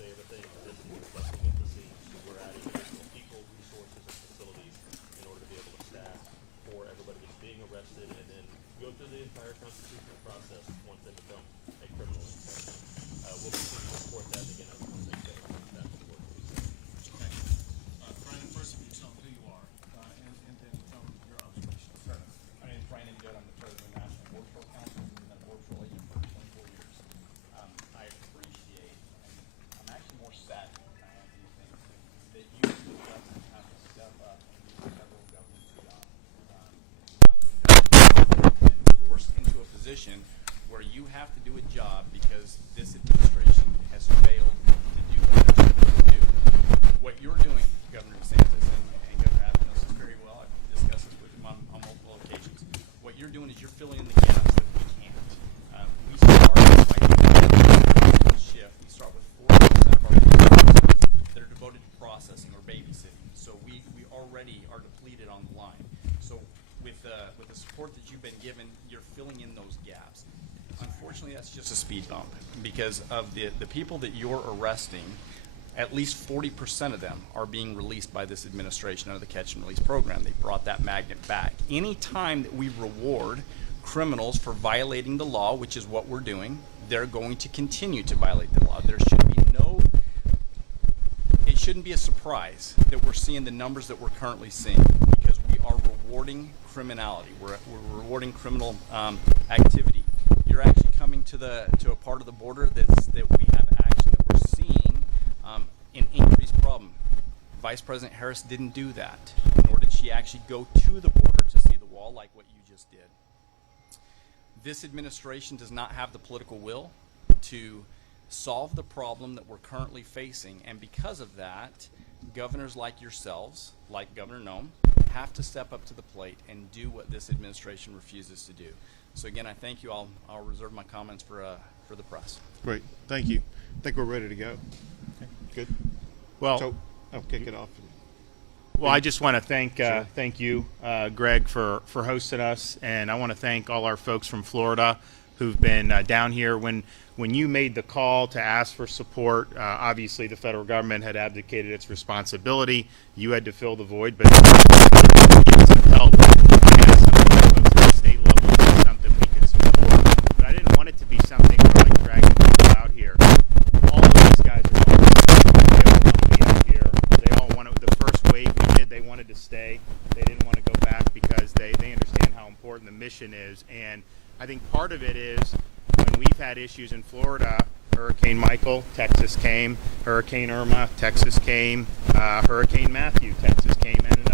say everything this is reflecting at the scenes. So we're adding additional people, resources, and facilities in order to be able to staff for everybody that's being arrested and then go through the entire constitutional process once they become a criminal in Texas. We'll continue to support that. And again, I want to thank Governor Abbott for the work that he's done. Okay. Brian, first of you tell me who you are, and then tell me your observations. Sure. My name is Brian Indigo. I'm the president of the National Border Patrol Council. I've been a border patrol agent for 24 years. I appreciate, and I'm actually more saddened than I am anything, that you as the president have to step up and do the federal government's job. You've been forced into a position where you have to do a job because this administration has failed to do what they're supposed to do. What you're doing, Governor DeSantis and Governor Abbott knows this very well. I've discussed this with him on multiple occasions. What you're doing is you're filling in the gaps that we can't. We start by shift. We start with 40% of our resources that are devoted to processing or babysitting. So we already are depleted on the line. So with the support that you've been given, you're filling in those gaps. Unfortunately, that's just a speed bump because of the people that you're arresting. At least 40% of them are being released by this administration under the catch and release program. They brought that magnet back. Any time that we reward criminals for violating the law, which is what we're doing, they're going to continue to violate the law. There should be it shouldn't be a surprise that we're seeing the numbers that we're currently seeing because we are rewarding criminality. We're rewarding criminal activity. You're actually coming to a part of the border that we have action that we're seeing an increased problem. Vice President Harris didn't do that, nor did she actually go to the border to see the wall like what you just did. This administration does not have the political will to solve the problem that we're currently facing, and because of that, governors like yourselves, like Governor Noem, have to step up to the plate and do what this administration refuses to do. So again, I thank you. I'll reserve my comments for the press. Great, thank you. I think we're ready to go. Okay. Good. Well, So I'll kick it off. well, I just want to thank you, Greg, for hosting us, and I want to thank all our folks from Florida who've been down here. When you made the call to ask for support, obviously the federal government had abdicated its responsibility. You had to fill the void, but to get some help. I asked some of the folks at the state level if it's something we could support, but I didn't want it to be something where like dragging people out here. All of these guys are all want to be out here. They all wanted, the first wave we did, they wanted to stay. They didn't want to go back because they understand how important the mission is. And I think part of it is when we've had issues in Florida, Hurricane Michael, Texas came, Hurricane Irma, Texas came, Hurricane Matthew, Texas came, and in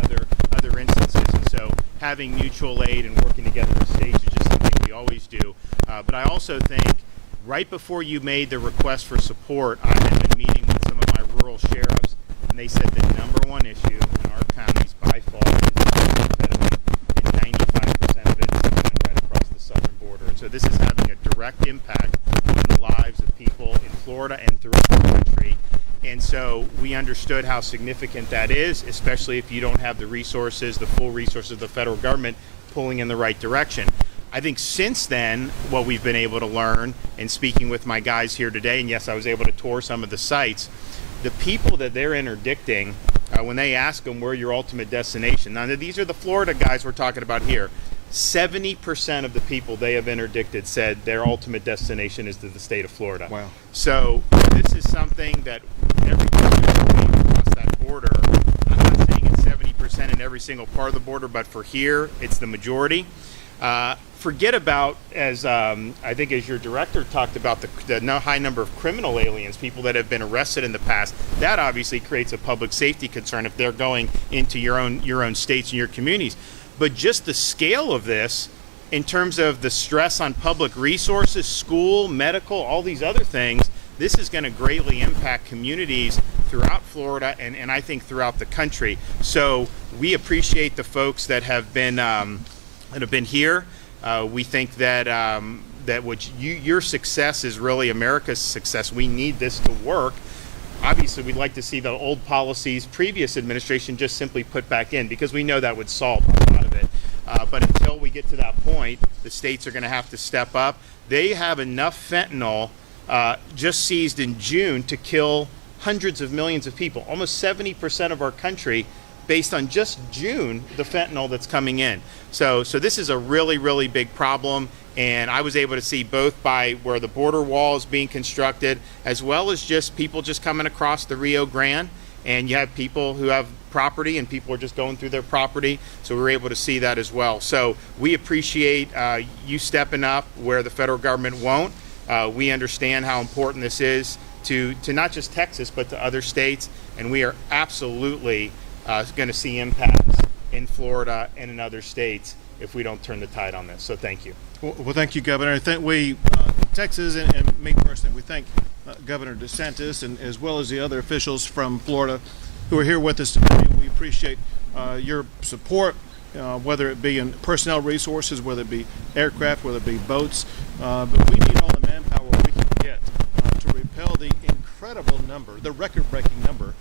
other instances. And so having mutual aid and working together as states is just something we always do. But I also think right before you made the request for support, I had been meeting with some of my rural sheriffs, and they said the number one issue in our counties by far is methamphetamine, and 95% of it is coming right across the southern border. And so this is having a direct impact on the lives of people in Florida and throughout the country. And so we understood how significant that is, especially if you don't have the resources, the full resources of the federal government pulling in the right direction. I think since then, what we've been able to learn, and speaking with my guys here today, and yes, I was able to tour some of the sites, the people that they're interdicting, when they ask them where your ultimate destination, now these are the Florida guys we're talking about here, 70% of the people they have interdicted said their ultimate destination is to the state of Florida. Wow. So this is something that everybody across that border, I'm not saying it's 70% in every single part of the border, but for here, it's the majority. Forget about, as I think as your director talked about, the high number of criminal aliens, people that have been arrested in the past. That obviously creates a public safety concern if they're going into your own states and your communities. But just the scale of this, in terms of the stress on public resources, school, medical, all these other things, this is going to greatly impact communities throughout Florida and I think throughout the country. So we appreciate the folks that have been here. We think that your success is really America's success. We need this to work. Obviously, we'd like to see the old policies, previous administration just simply put back in because we know that would solve a lot of it. But until we get to that point, the states are going to have to step up. They have enough fentanyl just seized in June to kill hundreds of millions of people, almost 70% of our country, based on just June, the fentanyl that's coming in. So this is a really, really big problem. And I was able to see both by where the border wall is being constructed, as well as just people just coming across the Rio Grande. And you have people who have property and people are just going through their property. So we were able to see that as well. So we appreciate you stepping up where the federal government won't. We understand how important this is to not just Texas, but to other states. And we are absolutely going to see impacts in Florida and in other states if we don't turn the tide on this. So thank you. Well, thank you, Governor. I think we, Texas and me personally, we thank Governor DeSantis and as well as the other officials from Florida who are here with us today. We appreciate your support, whether it be in personnel resources, whether it be aircraft, whether it be boats. But we need all the manpower we can get to repel the incredible number, the record-breaking number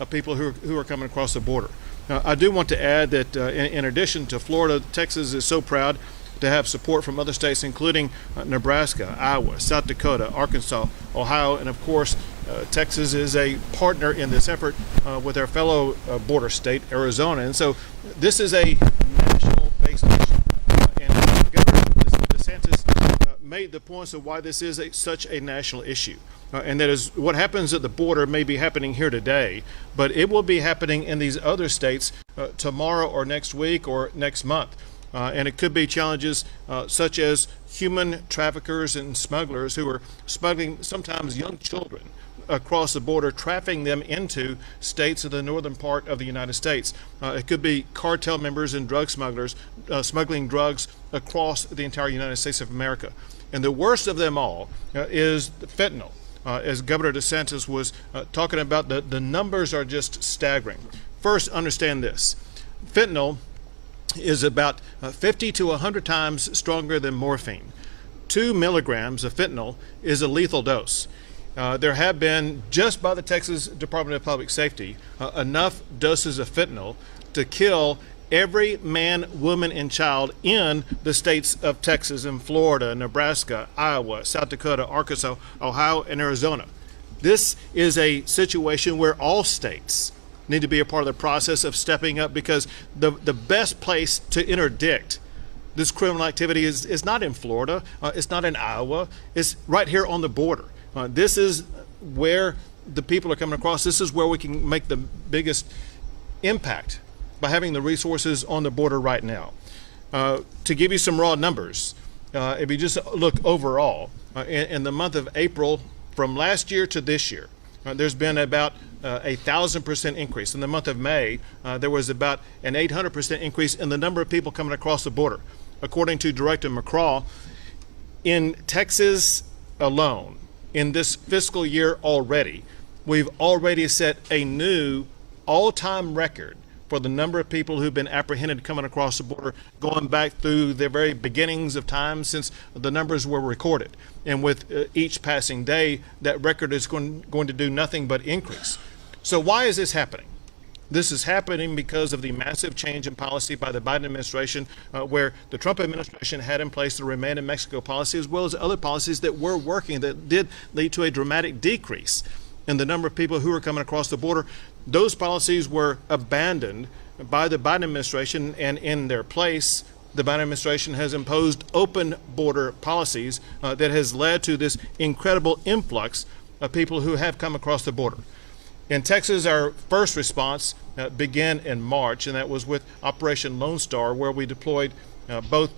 of people who are coming across the border. I do want to add that in addition to Florida, Texas is so proud to have support from other states, including Nebraska, Iowa, South Dakota, Arkansas, Ohio, and of course, Texas is a partner in this effort with our fellow border state, Arizona. And so this is a national-based issue. And Governor DeSantis made the points of why this is such a national issue. And that is what happens at the border may be happening here today, but it will be happening in these other states tomorrow or next week or next month. And it could be challenges such as human traffickers and smugglers who are smuggling sometimes young children across the border, trafficking them into states in the northern part of the United States. It could be cartel members and drug smugglers smuggling drugs across the entire United States of America. And the worst of them all is fentanyl. As Governor DeSantis was talking about, the numbers are just staggering. First, understand this. Fentanyl is about 50 to 100 times stronger than morphine. 2 milligrams of fentanyl is a lethal dose. There have been, just by the Texas Department of Public Safety, enough doses of fentanyl to kill every man, woman, and child in the states of Texas and Florida, Nebraska, Iowa, South Dakota, Arkansas, Ohio, and Arizona. This is a situation where all states need to be a part of the process of stepping up, because the best place to interdict this criminal activity is not in Florida, it's not in Iowa, it's right here on the border. This is where the people are coming across. This is where we can make the biggest impact by having the resources on the border right now. To give you some raw numbers, if you just look overall, in the month of April, from last year to this year, there's been about 1,000% increase. In the month of May, there was about an 800% increase in the number of people coming across the border. According to Director Mccraw, in Texas alone, in this fiscal year already, we've already set a new all-time record for the number of people who've been apprehended coming across the border, going back through the very beginnings of time since the numbers were recorded. And with each passing day, that record is going to do nothing but increase. So why is this happening? This is happening because of the massive change in policy by the Biden administration, where the Trump administration had in place the Remain in Mexico policy, as well as other policies that were working that did lead to a dramatic decrease in the number of people who are coming across the border. Those policies were abandoned by the Biden administration, and in their place, the Biden administration has imposed open border policies that has led to this incredible influx of people who have come across the border. In Texas, our first response began in March, and that was with Operation Lone Star, where we deployed both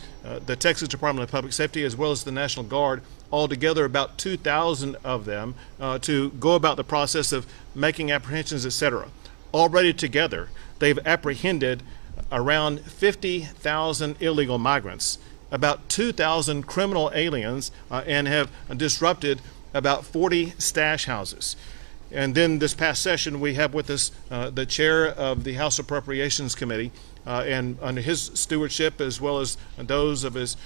the Texas Department of Public Safety as well as the National Guard, altogether about 2,000 of them, to go about the process of making apprehensions, etc. Already together, they've apprehended around 50,000 illegal migrants, about 2,000 criminal aliens, and have disrupted about 40 stash houses. And then this past session, we have with us the chair of the House Appropriations Committee, and under his stewardship, as well as those of his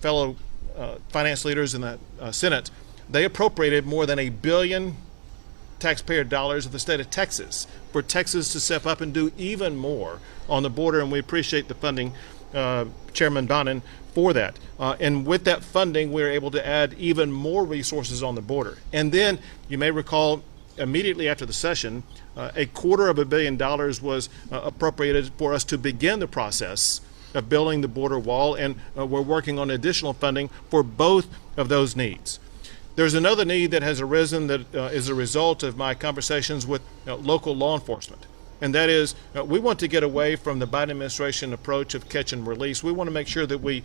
fellow finance leaders in the Senate, they appropriated more than $1 billion taxpayer dollars of the state of Texas for Texas to step up and do even more on the border. And we appreciate the funding, Chairman Bonin, for that. And with that funding, we're able to add even more resources on the border. And then you may recall immediately after the session, $250 million was appropriated for us to begin the process of building the border wall, and we're working on additional funding for both of those needs. There's another need that has arisen that is a result of my conversations with local law enforcement, and that is we want to get away from the Biden administration approach of catch and release. We want to make sure that we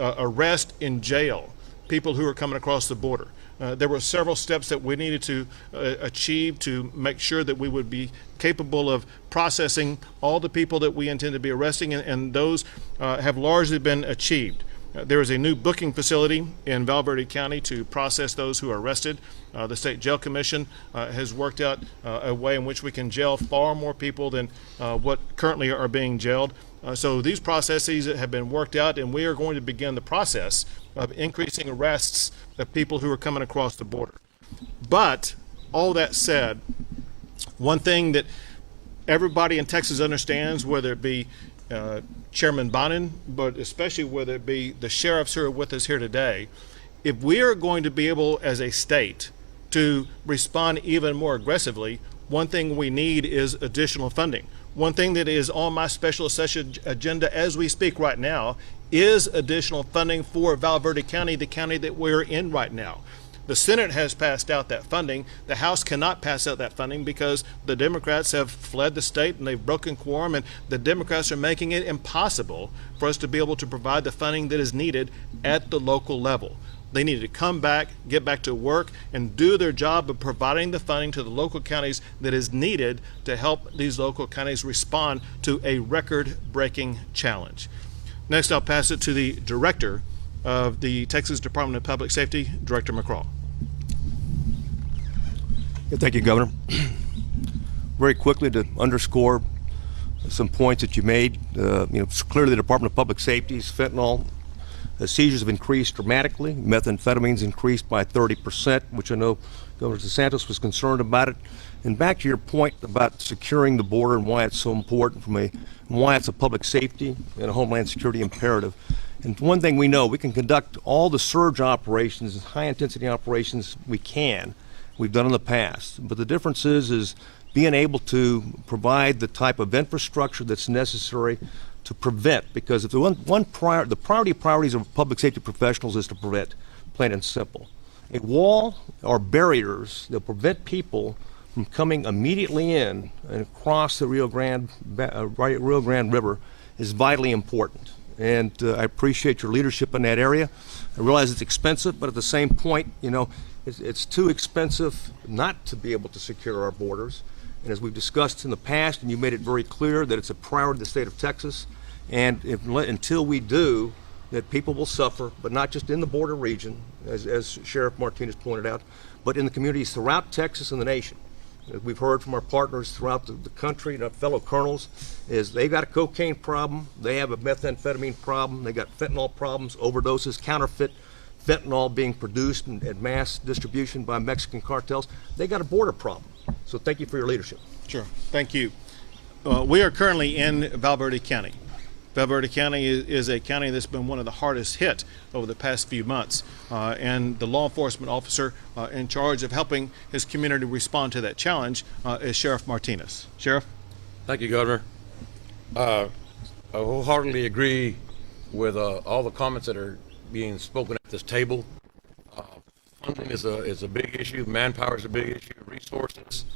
arrest in jail people who are coming across the border. There were several steps that we needed to achieve to make sure that we would be capable of processing all the people that we intend to be arresting, and those have largely been achieved. There is a new booking facility in Val Verde County to process those who are arrested. The State Jail Commission has worked out a way in which we can jail far more people than what currently are being jailed. So these processes have been worked out, and we are going to begin the process of increasing arrests of people who are coming across the border. But all that said, one thing that everybody in Texas understands, whether it be Chairman Bonin, but especially whether it be the sheriffs who are with us here today, if we are going to be able as a state to respond even more aggressively, one thing we need is additional funding. One thing that is on my special session agenda as we speak right now is additional funding for Val Verde County, the county that we're in right now. The Senate has passed out that funding. The House cannot pass out that funding because the Democrats have fled the state and they've broken quorum, and the Democrats are making it impossible for us to be able to provide the funding that is needed at the local level. They need to come back, get back to work, and do their job of providing the funding to the local counties that is needed to help these local counties respond to a record-breaking challenge. Next, I'll pass it to the Director of the Texas Department of Public Safety, Director Mccraw. Yeah, thank you, Governor. Very quickly to underscore some points that you made. Clearly the Department of Public Safety's fentanyl seizures have increased dramatically. Methamphetamine's increased by 30%, which I know Governor DeSantis was concerned about it. And back to your point about securing the border and why it's so important why it's a public safety and a homeland security imperative. And one thing we know, we can conduct all the surge operations and high-intensity operations we can. We've done in the past. But the difference is being able to provide the type of infrastructure that's necessary to prevent, because if the priorities of public safety professionals is to prevent, plain and simple. A wall or barriers that prevent people from coming immediately in and across the Rio Grande River is vitally important. And I appreciate your leadership in that area. I realize it's expensive, but at the same point, it's too expensive not to be able to secure our borders. And as we've discussed in the past, and you made it very clear that it's a priority of the state of Texas, and until we do, that people will suffer, but not just in the border region, as Sheriff Martinez pointed out, but in the communities throughout Texas and the nation. As we've heard from our partners throughout the country and our fellow colonels, is they've got a cocaine problem, they have a methamphetamine problem, they got fentanyl problems, overdoses, counterfeit fentanyl being produced at mass distribution by Mexican cartels. They got a border problem. So thank you for your leadership. Sure, thank you. We are currently in Val Verde County. Val Verde County is a county that's been one of the hardest hit over the past few months, and the law enforcement officer in charge of helping his community respond to that challenge is Sheriff Martinez. Sheriff? Thank you, Governor. I wholeheartedly agree with all the comments that are being spoken at this table. Funding is a big issue. Manpower is a big issue. Resources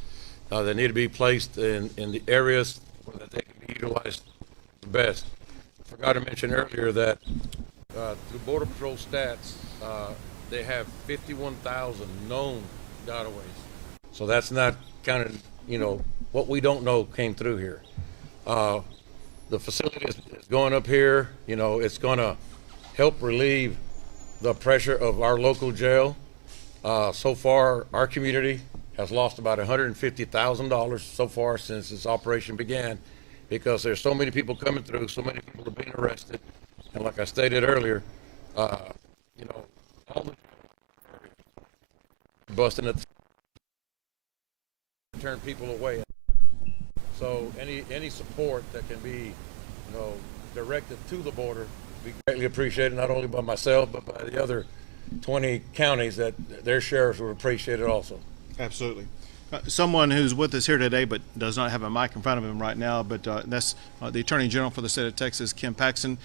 that need to be placed in the areas that they can be utilized the best. I forgot to mention earlier that through Border Patrol stats, they have 51,000 known gotaways. So that's not kind of, what we don't know came through here. The facility is going up here. It's going to help relieve the pressure of our local jail. So far, our community has lost about $150,000 so far since this operation began, because there's so many people coming through, so many people are being arrested, and like I stated earlier, all the busting at the turn people away. So any support that can be, directed to the border be greatly appreciated, not only by myself, but by the other 20 counties that their sheriffs would appreciate it also. Absolutely. Someone who's with us here today but does not have a mic in front of him right now, but that's the Attorney General for the state of Texas, Kim Paxton.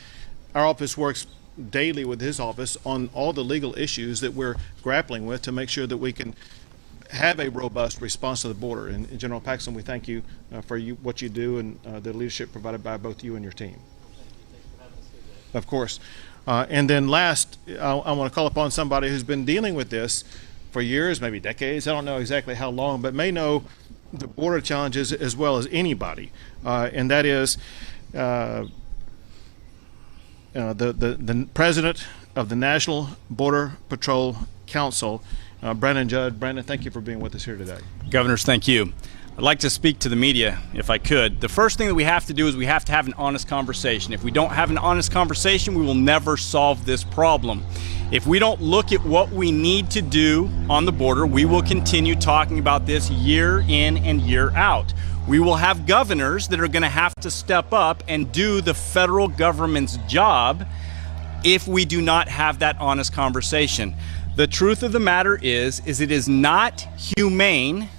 Our office works daily with his office on all the legal issues that we're grappling with to make sure that we can have a robust response to the border. And General Paxton, we thank you for what you do and the leadership provided by both you and your team. Of course. And then last, I want to call upon somebody who's been dealing with this for years, maybe decades. I don't know exactly how long, but may know the border challenges as well as anybody. And that is the president of the National Border Patrol Council, Brandon Judd. Brandon, thank you for being with us here today. Governors, thank you. I'd like to speak to the media, if I could. The first thing that we have to do is we have to have an honest conversation. If we don't have an honest conversation, we will never solve this problem. If we don't look at what we need to do on the border, we will continue talking about this year in and year out. We will have governors that are going to have to step up and do the federal government's job if we do not have that honest conversation. The truth of the matter is it is not humane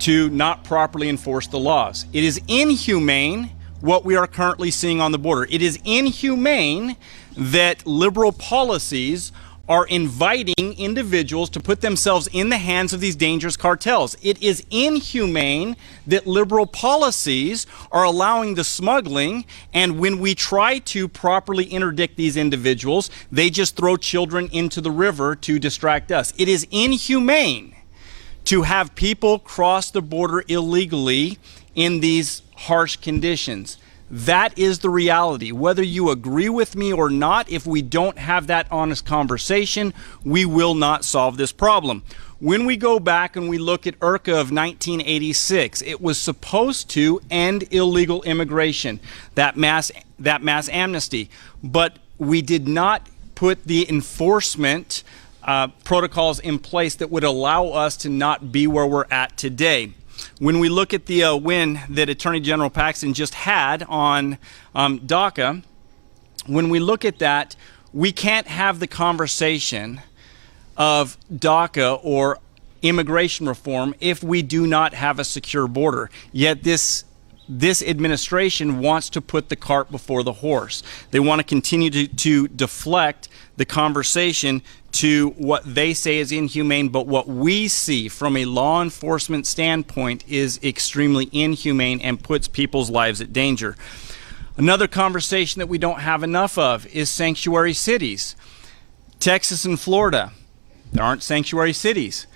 to not properly enforce the laws. It is inhumane what we are currently seeing on the border. It is inhumane that liberal policies are inviting individuals to put themselves in the hands of these dangerous cartels. It is inhumane that liberal policies are allowing the smuggling, and when we try to properly interdict these individuals, they just throw children into the river to distract us. It is inhumane to have people cross the border illegally in these harsh conditions. That is the reality. Whether you agree with me or not, if we don't have that honest conversation, we will not solve this problem. When we go back and we look at IRCA of 1986, it was supposed to end illegal immigration, that mass amnesty, but we did not put the enforcement protocols in place that would allow us to not be where we're at today. When we look at the win that Attorney General Paxton just had on DACA, when we look at that, we can't have the conversation of DACA or immigration reform if we do not have a secure border. Yet this administration wants to put the cart before the horse. They want to continue to deflect the conversation to what they say is inhumane, but what we see from a law enforcement standpoint is extremely inhumane and puts people's lives at danger. Another conversation that we don't have enough of is sanctuary cities. Texas and Florida, there aren't sanctuary cities.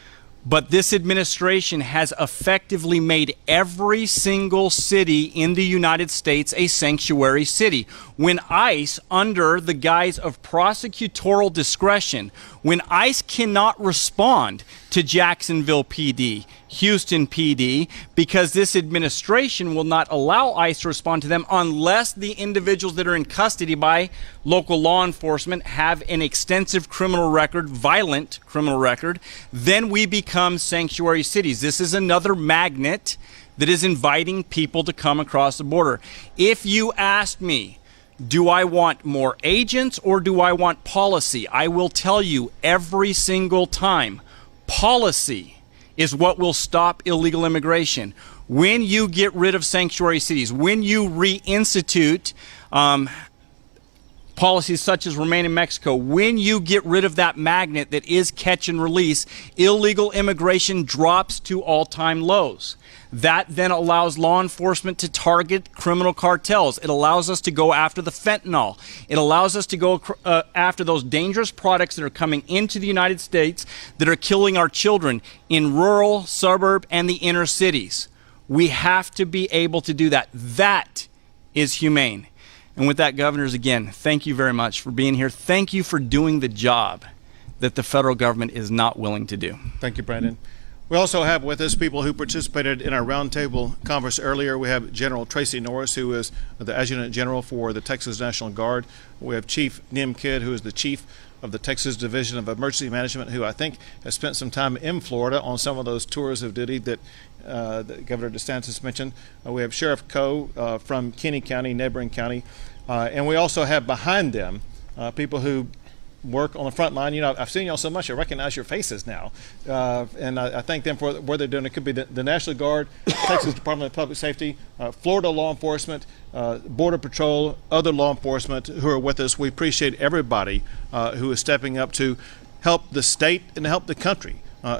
But this administration has effectively made every single city in the United States a sanctuary city. When ICE, under the guise of prosecutorial discretion, when ICE cannot respond to Jacksonville PD, Houston PD, because this administration will not allow ICE to respond to them unless the individuals that are in custody by local law enforcement have an extensive criminal record, violent criminal record, then we become sanctuary cities. This is another magnet that is inviting people to come across the border. If you asked me, do I want more agents or do I want policy? I will tell you every single time, policy is what will stop illegal immigration. When you get rid of sanctuary cities, when you reinstitute policies such as Remain in Mexico, when you get rid of that magnet that is catch and release, illegal immigration drops to all-time lows. That then allows law enforcement to target criminal cartels. It allows us to go after the fentanyl. It allows us to go after those dangerous products that are coming into the United States that are killing our children in rural, suburb, and the inner cities. We have to be able to do that. That is humane. And with that, governors, again, thank you very much for being here. Thank you for doing the job that the federal government is not willing to do. Thank you, Brandon. We also have with us people who participated in our roundtable conference earlier. We have General Tracy Norris, who is the Adjutant General for the Texas National Guard. We have Chief Nim Kidd, who is the Chief of the Texas Division of Emergency Management, who I think has spent some time in Florida on some of those tours of duty that Governor DeSantis mentioned. We have Sheriff Coe from Kinney County, neighboring county. And we also have behind them people who work on the front line. I've seen y'all so much, I recognize your faces now. And I thank them for what they're doing. It could be the National Guard, Texas Department of Public Safety, Florida law enforcement, Border Patrol, other law enforcement who are with us. We appreciate everybody who is stepping up to help the state and help the country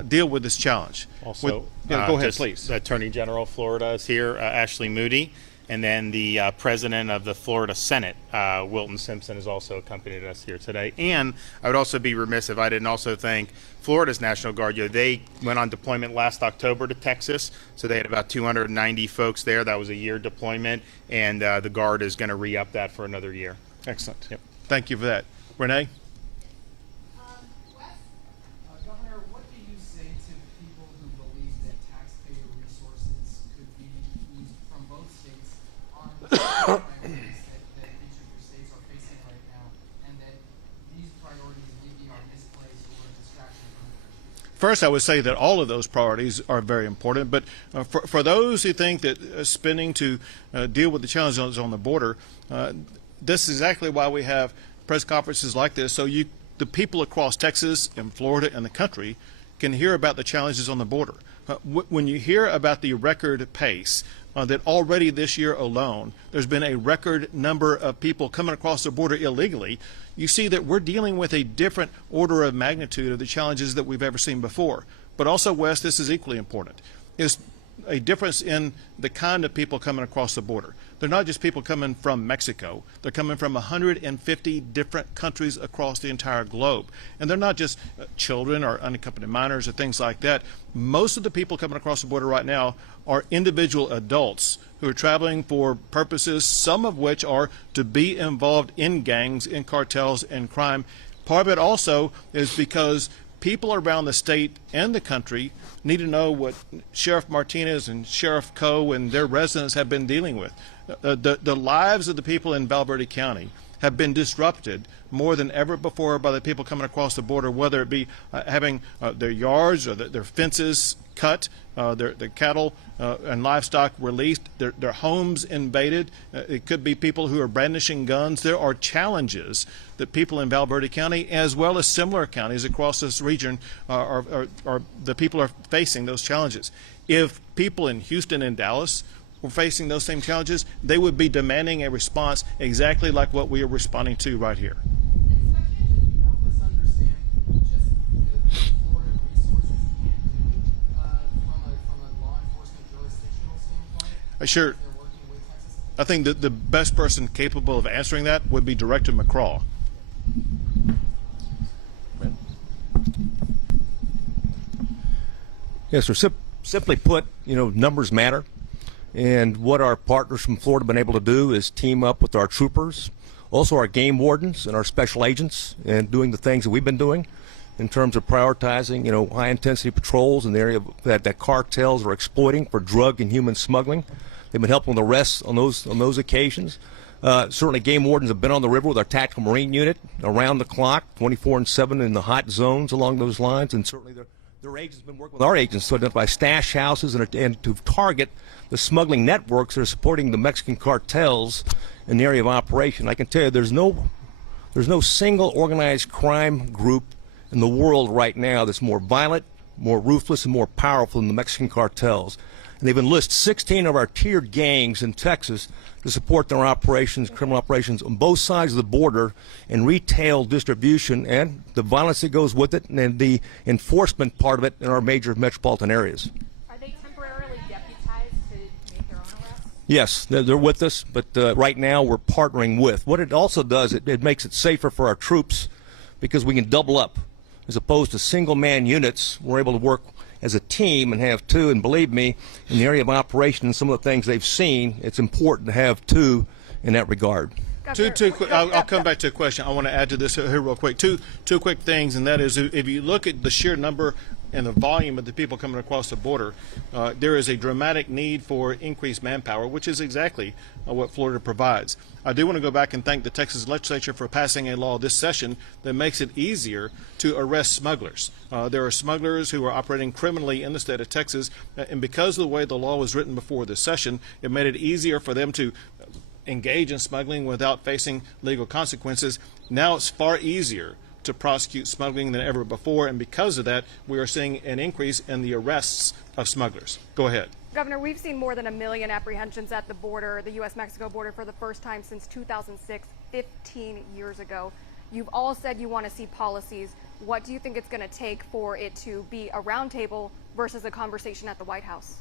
deal with this challenge. Also, go ahead, just please. The Attorney General of Florida is here, Ashley Moody, and then the President of the Florida Senate, Wilton Simpson, has also accompanied us here today. And I would also be remiss if I didn't also thank Florida's National Guard. They went on deployment last October to Texas, so they had about 290 folks there. That was a year deployment, and the Guard is going to re-up that for another year. Excellent. Yep. Thank you for that. Renee? Governor, what do you say to people who believe that taxpayer resources could be used from both states on the priorities that each of your states are facing right now, and that these priorities maybe are misplaced or a distraction from the issue? First, I would say that all of those priorities are very important, but for those who think that spending to deal with the challenges on the border, this is exactly why we have press conferences like this, so the people across Texas and Florida and the country can hear about the challenges on the border. When you hear about the record pace, that already this year alone, there's been a record number of people coming across the border illegally, you see that we're dealing with a different order of magnitude of the challenges that we've ever seen before. But also, Wes, this is equally important, is a difference in the kind of people coming across the border. They're not just people coming from Mexico. They're coming from 150 different countries across the entire globe. And they're not just children or unaccompanied minors or things like that. Most of the people coming across the border right now are individual adults who are traveling for purposes, some of which are to be involved in gangs, in cartels, and crime. Part of it also is because people around the state and the country need to know what Sheriff Martinez and Sheriff Coe and their residents have been dealing with. The lives of the people in Valverde County have been disrupted more than ever before by the people coming across the border, whether it be having their yards or their fences cut, their cattle and livestock released, their homes invaded. It could be people who are brandishing guns. There are challenges that people in Valverde County, as well as similar counties across this region, the people are facing those challenges. If people in Houston and Dallas were facing those same challenges, they would be demanding a response exactly like what we are responding to right here. Can you help us understand just the Florida resources can do from a law enforcement jurisdictional standpoint? Sure. They're working with Texas? I think that the best person capable of answering that would be Director Mccraw. Yes, sir. Simply put, numbers matter. And what our partners from Florida have been able to do is team up with our troopers, also our game wardens and our special agents, and doing the things that we've been doing in terms of prioritizing, high-intensity patrols in the area that cartels are exploiting for drug and human smuggling. They've been helping with arrests on those occasions. Certainly, game wardens have been on the river with our tactical marine unit around the clock, 24/7 in the hot zones along those lines, and certainly their agents have been working with our agents to identify stash houses and to target the smuggling networks that are supporting the Mexican cartels in the area of operation. I can tell you there's no single organized crime group in the world right now that's more violent, more ruthless, and more powerful than the Mexican cartels. And they've enlisted 16 of our tiered gangs in Texas to support their operations, criminal operations on both sides of the border, and retail distribution and the violence that goes with it, and the enforcement part of it in our major metropolitan areas. Are they temporarily deputized to make their own arrests? Yes, they're with us, but right now we're partnering with. What it also does, it makes it safer for our troops because we can double up. As opposed to single-man units, we're able to work as a team and have two. And believe me, in the area of operation and some of the things they've seen, it's important to have two in that regard. I'll come back to a question. I want to add to this here real quick. Two quick things, and that is if you look at the sheer number and the volume of the people coming across the border, there is a dramatic need for increased manpower, which is exactly what Florida provides. I do want to go back and thank the Texas legislature for passing a law this session that makes it easier to arrest smugglers. There are smugglers who are operating criminally in the state of Texas, and because of the way the law was written before this session, it made it easier for them to engage in smuggling without facing legal consequences. Now it's far easier to prosecute smuggling than ever before, and because of that, we are seeing an increase in the arrests of smugglers. Go ahead. Governor, we've seen more than 1 million apprehensions at the border, the U.S.-Mexico border, for the first time since 2006, 15 years ago. You've all said you want to see policies. What do you think it's going to take for it to be a roundtable versus a conversation at the White House?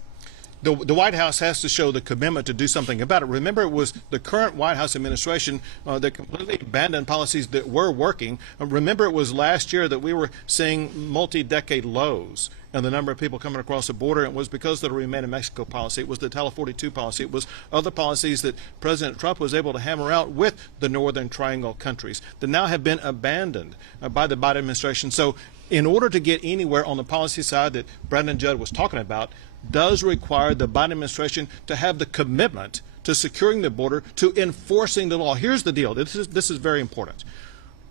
The White House has to show the commitment to do something about it. Remember, it was the current White House administration that completely abandoned policies that were working. Remember, it was last year that we were seeing multi-decade lows in the number of people coming across the border. It was because of the Remain in Mexico policy. It was the Title 42 policy. It was other policies that President Trump was able to hammer out with the Northern Triangle countries that now have been abandoned by the Biden administration. So in order to get anywhere on the policy side that Brandon Judd was talking about, does require the Biden administration to have the commitment to securing the border, to enforcing the law. Here's the deal. This is very important.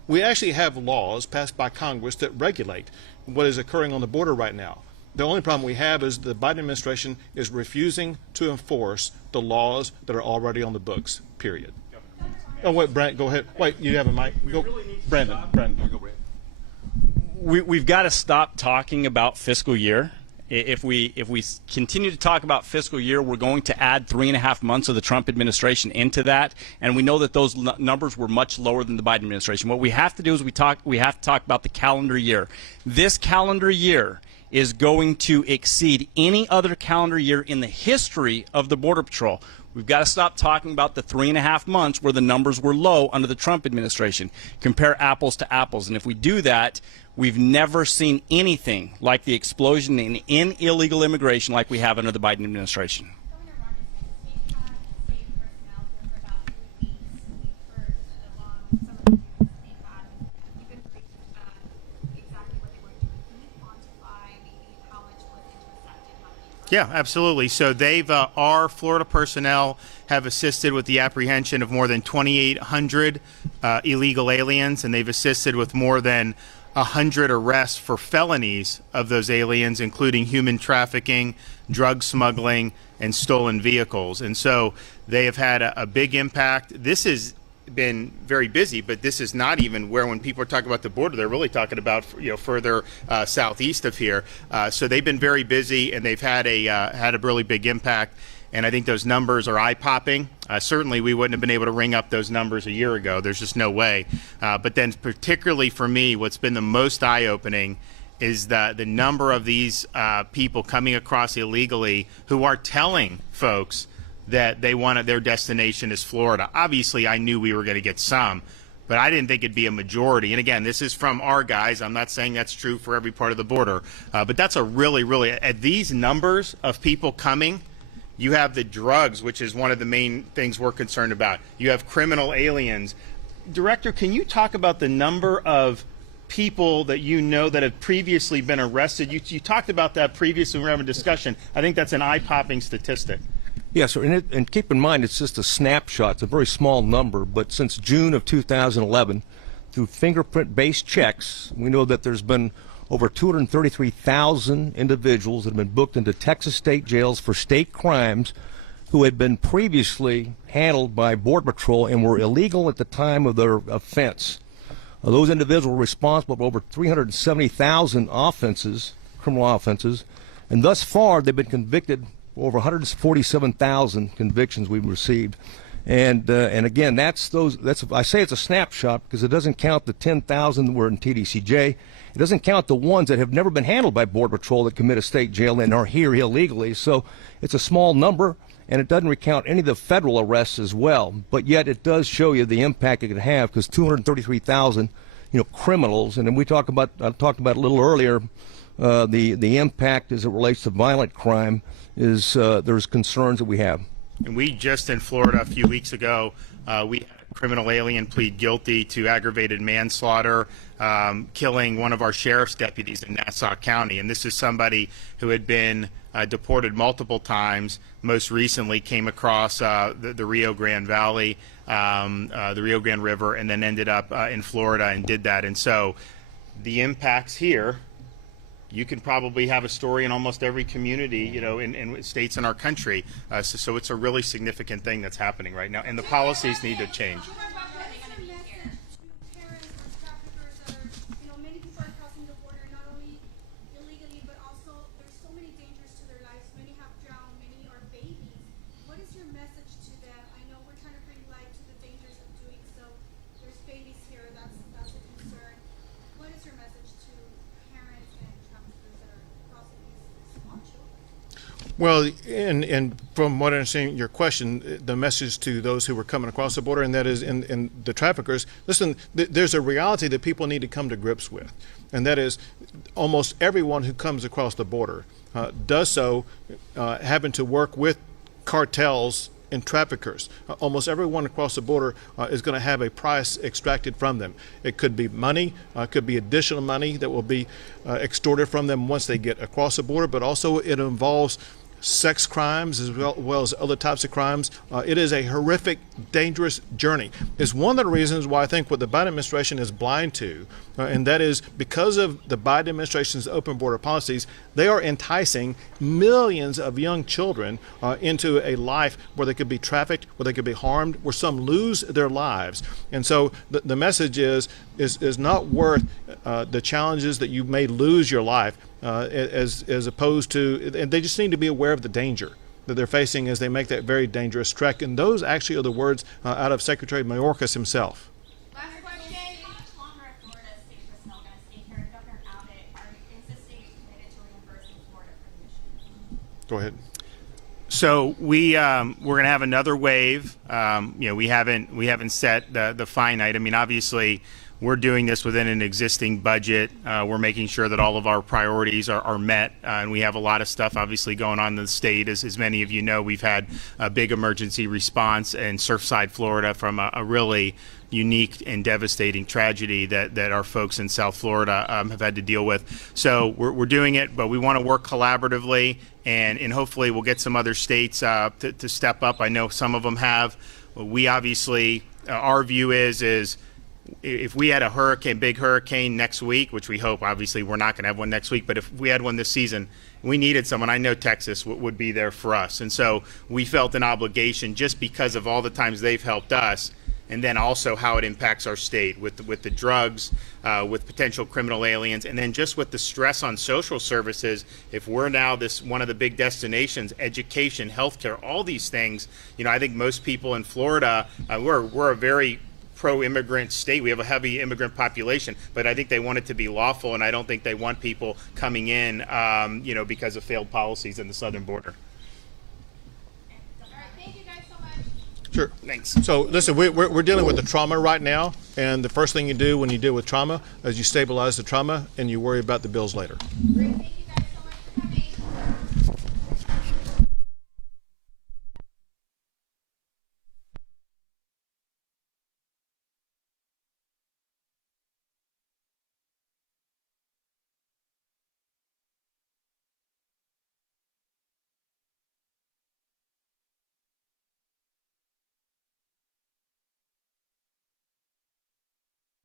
We actually have laws passed by Congress that regulate what is occurring on the border right now. The only problem we have is the Biden administration is refusing to enforce the laws that are already on the books, period. Oh, wait, Brent, go ahead. Wait, you have a mic. Go, Brandon. We've got to stop talking about fiscal year. If we continue to talk about fiscal year, we're going to add 3.5 months of the Trump administration into that, and we know that those numbers were much lower than the Biden administration. What we have to do is we have to talk about the calendar year. This calendar year is going to exceed any other calendar year in the history of the Border Patrol. We've got to stop talking about the 3.5 months where the numbers were low under the Trump administration. Compare apples to apples. And if we do that, we've never seen anything like the explosion in illegal immigration like we have under the Biden administration. Yeah, absolutely. So our Florida personnel have assisted with the apprehension of more than 2,800 illegal aliens, and they've assisted with more than 100 arrests for felonies of those aliens, including human trafficking, drug smuggling, and stolen vehicles. And so they have had a big impact. This has been very busy, but this is not even where, when people are talking about the border, they're really talking about further southeast of here. So they've been very busy, and they've had a really big impact. And I think those numbers are eye-popping. Certainly, we wouldn't have been able to ring up those numbers a year ago. There's just no way. But then, particularly for me, what's been the most eye-opening is the number of these people coming across illegally who are telling folks that their destination is Florida. Obviously, I knew we were going to get some, but I didn't think it'd be a majority. And again, this is from our guys. I'm not saying that's true for every part of the border, but that's a really, at these numbers of people coming, you have the drugs, which is one of the main things we're concerned about. You have criminal aliens. Director, can you talk about the number of people that you know that have previously been arrested? You talked about that previously when we were having a discussion. I think that's an eye-popping statistic. Yes, sir, and keep in mind it's just a snapshot. It's a very small number, but since June of 2011, through fingerprint-based checks, we know that there's been over 233,000 individuals that have been booked into Texas state jails for state crimes who had been previously handled by Border Patrol and were illegal at the time of their offense. Those individuals were responsible for over 370,000 offenses, criminal offenses, and thus far they've been convicted over 147,000 convictions we've received. And again, I say it's a snapshot because it doesn't count the 10,000 that were in TDCJ. It doesn't count the ones that have never been handled by Border Patrol that commit a state jail and are here illegally. So it's a small number, and it doesn't recount any of the federal arrests as well. But yet it does show you the impact it could have, because 233,000, criminals, and then I talked about a little earlier, the impact as it relates to violent crime is there's concerns that we have. And we just in Florida a few weeks ago, we had a criminal alien plead guilty to aggravated manslaughter, killing one of our sheriff's deputies in Nassau County. And this is somebody who had been deported multiple times, most recently came across the Rio Grande Valley, the Rio Grande River, and then ended up in Florida and did that. And so the impacts here you can probably have a story in almost every community, you know, in states in our country. So it's a really significant thing that's happening right now, and the policies need to change. Well, and from what I understand your question, the message to those who were coming across the border, and that is in the traffickers, listen, there's a reality that people need to come to grips with, and that is almost everyone who comes across the border does so having to work with cartels and traffickers. Almost everyone across the border is going to have a price extracted from them. It could be money, it could be additional money that will be extorted from them once they get across the border, but also it involves sex crimes as well as other types of crimes. It is a horrific, dangerous journey. It's one of the reasons why I think what the Biden administration is blind to, and that is because of the Biden administration's open border policies, they are enticing millions of young children into a life where they could be trafficked, where they could be harmed, where some lose their lives. And so the message is not worth the challenges that you may lose your life. As opposed to, and they just need to be aware of the danger that they're facing as they make that very dangerous trek. And those actually are the words out of Secretary Mayorkas himself. Last question. How much longer are Florida state personnel going to stay here? And Governor Abbott are insisting committed to reimbursing Florida for the mission. Go ahead. So we're going to have another wave. You know, we haven't set the finite. I mean, obviously, we're doing this within an existing budget. We're making sure that all of our priorities are met, and we have a lot of stuff obviously going on in the state. As many of you know, we've had a big emergency response in Surfside, Florida, from a really unique and devastating tragedy that our folks in South Florida have had to deal with. So we're doing it, but we want to work collaboratively, and hopefully we'll get some other states to step up. I know some of them have. We obviously, our view is if we had a big hurricane next week, which we hope, obviously we're not going to have one next week, but if we had one this season, we needed someone. I know Texas would be there for us. And so we felt an obligation just because of all the times they've helped us, and then also how it impacts our state with the drugs, with potential criminal aliens, and then just with the stress on social services. If we're now one of the big destinations, education, healthcare, all these things, you know, I think most people in Florida, we're a very pro-immigrant state. We have a heavy immigrant population, but I think they want it to be lawful, and I don't think they want people coming in, you know, because of failed policies in the southern border. All right, thank you guys so much. Sure. Thanks. So listen, we're dealing with the trauma right now, and the first thing you do when you deal with trauma is you stabilize the trauma and you worry about the bills later. Great, thank you.